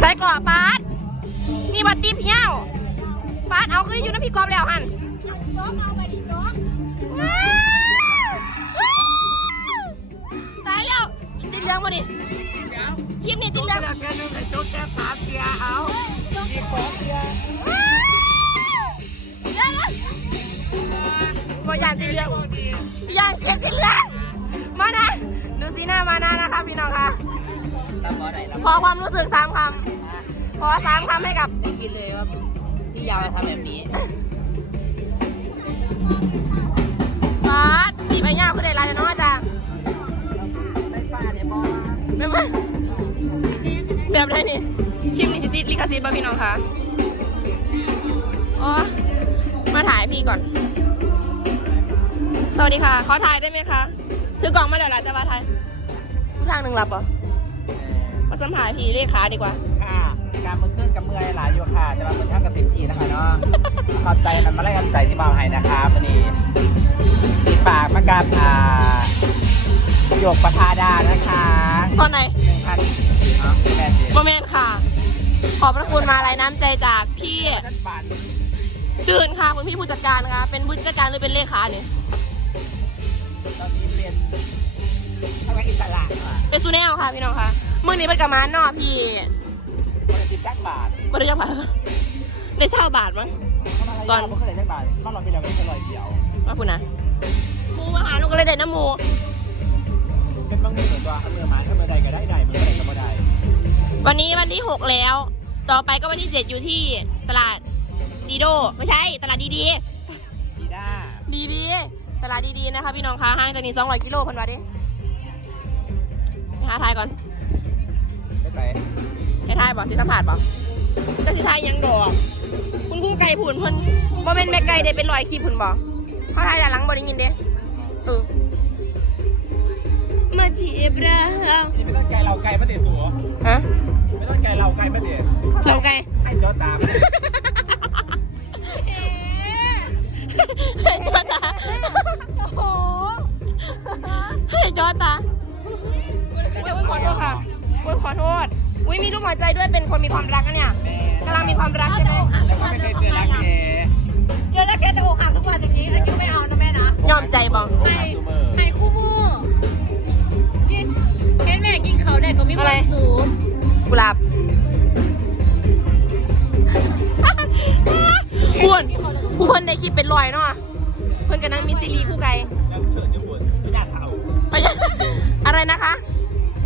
ใส่ก่อปาดนี่บัตตีพี่เย้าปาดเอาขึ้นอยู่น้ำพี่กอบแล้วหันตายแล้วติดเหลืองมาดิคลิปนี้ติดเหลืองแค่นึงไอ้โจ๊กแค่สามเสียเอามีของเสียเดี๋ยวนะบ่อยากติดเหลืองอยากเก็บติดเหลืองมานะดูสีหน้ามานะนะคะพี่น้องค่ะ รับบ่ได้รับขอความรู้สึกสามคำขอสามคำให้กับได้กินเลยครับพี่ยาวจะทำแบบนี้บาสตีไปย่างคือได้ร้านน้อยจ้าไม่ป้าเนี่ยบอไม่มาแบบไรนี่ชิมนิสิติลิขสิทธิ์ป่ะพี่น้องคะอ๋อมาถ่ายพี่ก่อน สวัสดีค่ะ ขอถ่ายได้ไหมคะ ถือกล่องมาเดี๋ยวหลานจะมาถ่ายผู้ทางหนึ่งหลับเหรอ มาสัมผัสพี่เลขาดีกว่า ค่ะการมือขึ้นกับมือไอ้หลายอยู่ค่ะจะมามือท่างกับติดทีนะคะเนาะขอบใจมันมาไล่กำใจที่เบาให้นะคะวันนี้ติดปากมากับอ่าหยกประธาดานะคะตอนไหนหนึ่งพันอ๋อแปดสิบโมเมนต์ค่ะ ขอบพระคุณมาลายน้ำใจจากพี่ฉันฝันตื่นค่ะคุณพี่ผู้จัดการค่ะ เป็นผู้จัดการหรือเป็นเลขาเนี่ยตอนนี้เป็นทำงานอิสระค่ะเป็นซูแนลค่ะพี่น้องค่ะ มือนี้เป็นกระมานเนอพี่คนละสิบจักบาทบริจาคบาทได้เศร้าบาทมั้ง ตอน เมื่อไหร่จักบาทตอนเราไปเราก็แค่ร้อยเดียวมาคุณนะหมูมาหาลูกก็เลยได้น้ำหมูเป็นบางมือเหมือนว่าเอามือมาถ้ามือใดก็ได้ได้มือใดก็ไม่ได้วันนี้วันที่หกแล้ว ต่อไปก็วันที่เจ็ดอยู่ที่ตลาดดีโด ไม่ใช่ ตลาดดีดี ดีด้าดีดีตลาดดีดีๆนะคะพี่น้องคะห่างจากนี้สองร้อยกิโลพันวัดเด้ไปหาทายก่อน ไม่ไปให้ทายบอกสิสัมผัสบอกจะสิทายยังดอกคุณครู่ไก่ผุนเพิ่นบ่เป็นแม่ไก่ได้เป็นรอยขีดผุนบอกเขาทายด้านหลังบ่ได้ยินเด้เออมาจีบเรานี่ไม่ต้องไกลเราไกลมาเตะสัวฮะไม่ต้องไกลเราไกลมาเตะเราไก่ให้จอตามให้จอตาโอ้โหให้จอตา ค่ะอุ้ยขอโทษ อุ้ยมีรูปหัวใจด้วยเป็นคนมีความรักนะเนี่ยแม่กำลังมีความรักใช่ไหมแล้วก็ไม่เคยเจอรักแกเจอแล้วแค่จะอกหักทุกวันอย่างนี้แล้วคิดไม่เอานะแม่นะยอมใจบอกโอ้หาซูเมอร์ไข่คู่มือกินเห็นแม่กินเขาเนี่ยก็มีความสูงกุหลาบอ้วนอ้วนในคลิปเป็นรอยเนาะเพื่อนกันนั่งมีซีรีส์คู่ไก่ยังเฉิดอยู่บนพญาเท่าพญาอะไรนะคะแ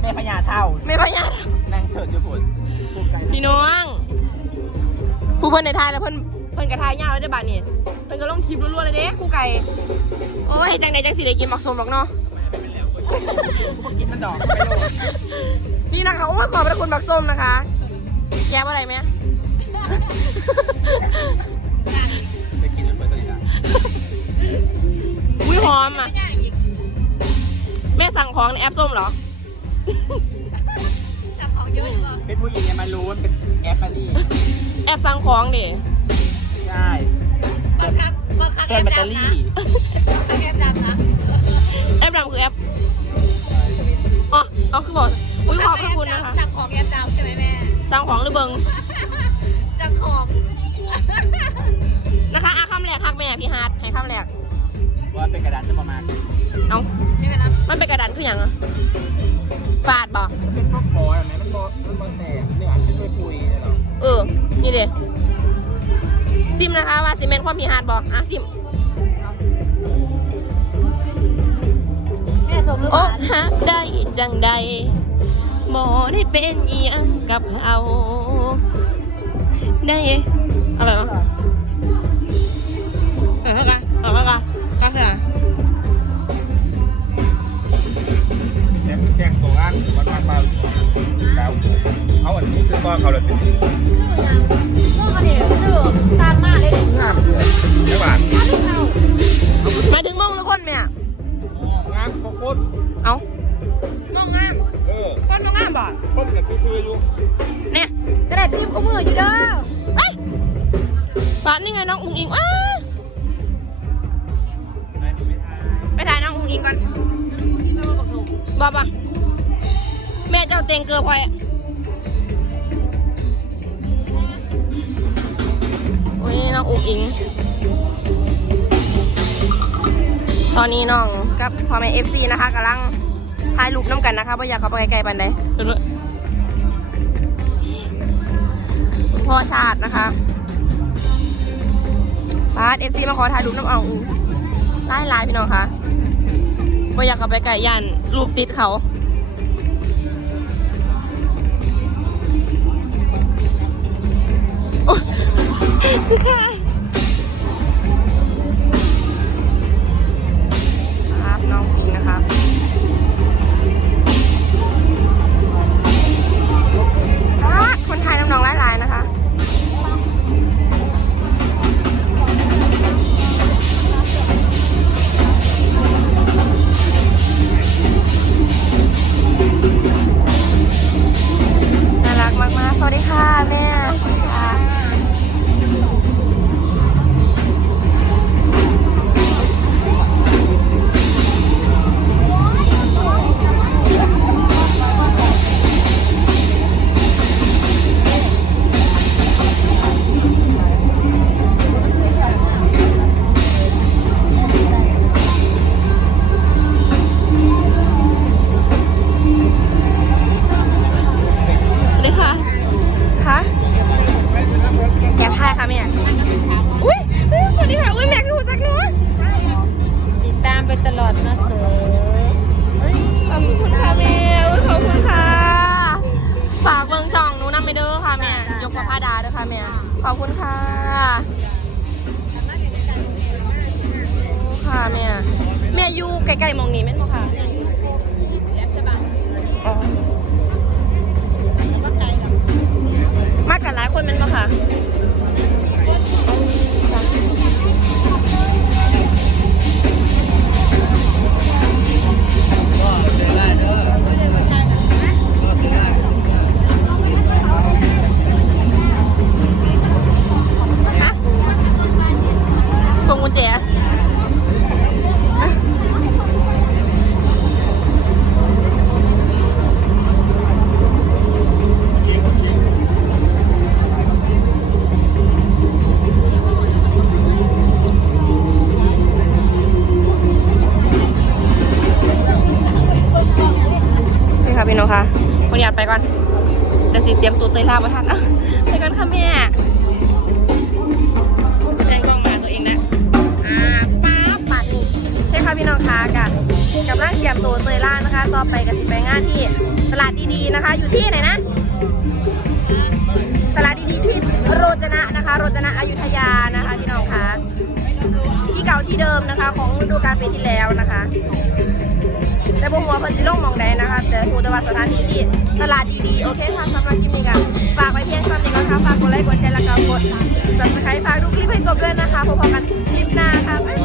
ม่พญาเท่าไม่พญานางเฉิดอยู่บนผู้ไกลพี่น้องผู้เพื่อนในไทยแล้วเพื่อนเพื่อนกระทายยาวเลยได้อบ้านนี่เพื่อนก็ลงคลิปรัวๆเลยเด้คู่ไก่โอ้ยจังใดจังสิได้กินบักสมหรอกเนาะพวกกินมันดอกไม่โลดนี่นะคะโอ้ยขอบพระคุณบักส้มนะคะ แก้วอะไรไหมไปกินมันเปิดตัวอีกอะอุ้ยหอมอะไม่ง่ายอีกแม่สั่งของในแอปส้มเหรอ จับของเยอะอีกว่าเป็นผู้หญิงเนี่ยมารู้มันเป็นแอปอันนี้แอปสั่งของดิใช่บังคับบังคับแกนแบตเตอรี่บังคับแอปดำนะแอปดำคือแอปอ๋อเอาคือบอกอุ้ยขอบพระคุณนะคะสั่งของแอปดำใช่ไหมแม่ สั่งของหรือเบิงสั่งของ นะคะอาคำแรกคักแม่พี่ฮาร์ดให้คำแรกว่าเป็นกระดานจะประมาณเอา นี่กันนะ มันเป็นกระดานคืออย่างอะ ฟาดบอกมันเป็นพวกบอยไหมมันบอมันบอแตกเนื้ออันเป็นปุยปุยๆเหรอเออ นี่เด้ซิมนะคะว่าซิเมนความพี่ฮาร์ดบอกอะซิมแม่สมหรือโอ้เปล่าฮักได้จังใดหมอได้เป็นเอียงกับเขาได้อะไรวะเออเท่ากันเอาเท่ากันกันเถอ แต้มแจ้งตัวอ้างวันวันเบาสาวเขาอันนี้ซื้อก็เขาเลยเป็นพวกอันนี้ซื้อตามมาเลยดิงามเลยไม่บาทถ้าลูกเรามาถึงมองทุกคนไหมอะงามโคตรเอามองงามเออคนมองงามบ่ต้มกับซื้ออยู่เนี่ยกระดาษจิ้มคู่มืออยู่เด้อเอ้ยบาทนี่ไงน้องอุ้งอิงอ้าไปถ่ายน้องอุ้งอิงก่อนบอบอะ แม่เจ้าเต็งเกลือพลอยโอ้ยน้องอุ๋งอิง ตอนนี้น้องกับพ่อแม่เอฟซีนะคะกำลังถ่ายรูปน้ำกันนะคะเพราะอยากเข้าไปไกลๆปันใดคุณพ่อชาตินะคะบาร์เอฟซีมาขอถ่ายรูปน้ำอ่องไล่ลายพี่น้องคะ่ะไม่อยากเข้าไปไกลยันรูปติดเขา ค่ะแม่ อุ้ยอุ๊ยสวัสดีค่ะ อุ้ยแม่หนูจักหนูติดตามไปตลอดนะเสือเฮ้ยขอบคุณค่ะแม่อุ้ยขอบคุณค่ะ ฝากเบิ่งช่องหนูนำไปเด้อค่ะแม่ ยกมาพาดาเด้อค่ะแม่ ขอบคุณค่ะโอ้ค่ะแม่ แม่อยู่ใกล้ๆหมองนี้แม่นบ่ค่ะอ๋อมากันหลายคนแม่นบ่ค่ะ กุญแจนี่ค่ะพี่น้องค่ะขออนุญาตไปก่อนเดี๋ยวสิเตรียมตัวเตยล่ามาทันอะไปก่อนค่ะแม่ พี่น้องค่ะกันกำลังเตรียมตัวเตยล่านะคะ ต่อไปกับสิไปงานที่ตลาดดีๆนะคะ อยู่ที่ไหนนะตลาดดีๆที่โรจนะนะคะ โรจนะอยุธยานะคะพี่น้องค่ะที่เก่าที่เดิมนะคะ ของฤดูกาลปีที่แล้วนะคะ แต่บ่หัวาเพิ่นสิลงมองใดนะคะ แต่ฮูแต่ว่าสถานที่ที่ตลาดดีๆโอเคค่ะสำหรับคลิปนี้ก็ฝากไว้เพียงเท่านี้ก่อนค่ะฝากกดไลค์กดแชร์แล้วก็กด subscribe ฝากดูคลิปให้จบด้วยนะคะพบกันคลิปหน้าค่ะบ๊าย